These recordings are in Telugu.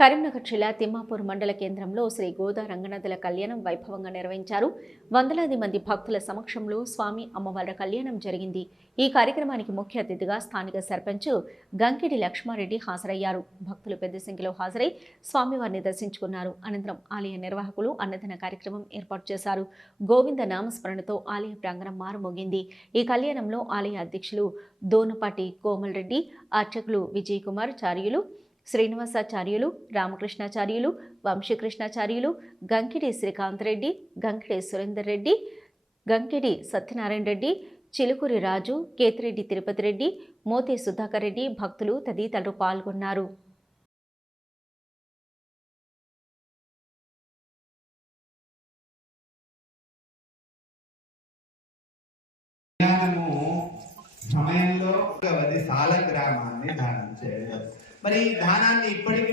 కరీంనగర్ జిల్లా తిమ్మాపూర్ మండల కేంద్రంలో శ్రీ గోదా రంగనాథుల కళ్యాణం వైభవంగా నిర్వహించారు. వందలాది మంది భక్తుల సమక్షంలో స్వామి అమ్మవార్ల కళ్యాణం జరిగింది. ఈ కార్యక్రమానికి ముఖ్య అతిథిగా స్థానిక సర్పంచ్ గంకిడి లక్ష్మారెడ్డి హాజరయ్యారు. భక్తులు పెద్ద సంఖ్యలో హాజరై స్వామివారిని దర్శించుకున్నారు. అనంతరం ఆలయ నిర్వాహకులు అన్నదాన కార్యక్రమం ఏర్పాటు చేశారు. గోవింద నామస్మరణతో ఆలయ ప్రాంగణం మారుమోగింది. ఈ కళ్యాణంలో ఆలయ అధ్యక్షులు దోనపాటి కోమల్ రెడ్డి, అర్చకులు విజయ్ కుమార్ చార్యులు, శ్రీనివాసాచార్యులు, రామకృష్ణాచార్యులు, వంశీకృష్ణాచార్యులు, గంకిడి శ్రీకాంత్ రెడ్డి, గంకిడి సురేందర్ రెడ్డి, గంకిడి సత్యనారాయణ రెడ్డి, చిలుకూరి రాజు, కేతిరెడ్డి తిరుపతి రెడ్డి, మోతే సుధాకర్ రెడ్డి భక్తులు తదితరులు పాల్గొన్నారు. సమయంలో సాలగ్రామాన్ని దానం చేయడం. మరి దానాన్ని ఇప్పటికీ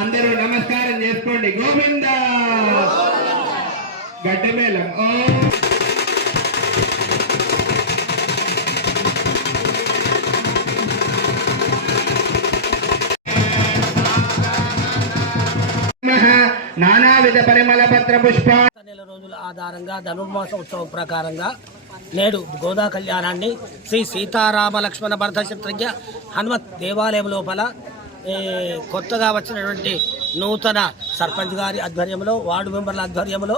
అందరూ నమస్కారం చేసుకోండి. గోవింద గడ్డమేళం. నానావిధ పరిమళ పత్ర పుష్ప. నెల రోజుల ఆధారంగా ధనుర్మాస ఉత్సవం ప్రకారంగా నేడు గోదా కళ్యాణాన్ని శ్రీ సీతారామ లక్ష్మణ భరత శత్రుఘ్న హనుమత్ దేవాలయం లోపల కొత్తగా వచ్చినటువంటి నూతన సర్పంచ్ గారి ఆధ్వర్యంలో, వార్డు మెంబర్ల ఆధ్వర్యంలో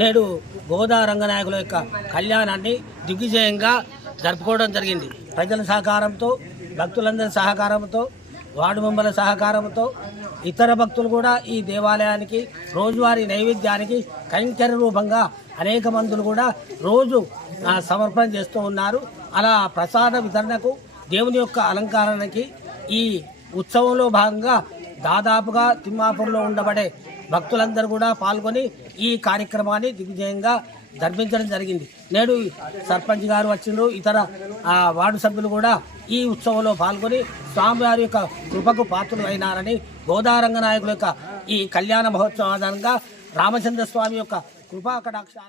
నేడు గోదా రంగనాయకుల యొక్క కళ్యాణాన్ని దిగ్విజయంగా జరుపుకోవడం జరిగింది. ప్రజల సహకారంతో, భక్తులందరి సహకారంతో, వార్డు మెంబర్ల సహకారంతో, ఇతర భక్తులు కూడా ఈ దేవాలయానికి రోజువారీ నైవేద్యానికి కైంకర్య రూపంగా అనేక మందులు కూడా రోజు సమర్పణ చేస్తూ ఉన్నారు. అలా ప్రసాద వితరణకు, దేవుని యొక్క అలంకరణకి ఈ ఉత్సవంలో భాగంగా దాదాపుగా తిమ్మాపూర్లో ఉండబడే భక్తులందరూ కూడా పాల్గొని ఈ కార్యక్రమాన్ని దిగ్విజయంగా జరిపించడం జరిగింది. నేడు సర్పంచ్ గారు వచ్చిండ్రు, ఇతర వార్డు సభ్యులు కూడా ఈ ఉత్సవంలో పాల్గొని స్వామివారి యొక్క కృపకు పాత్రలు అయినారని, గోదారంగ నాయకుల యొక్క ఈ కళ్యాణ మహోత్సవం ఆధారంగా రామచంద్ర స్వామి యొక్క కృపా కటాక్షాలు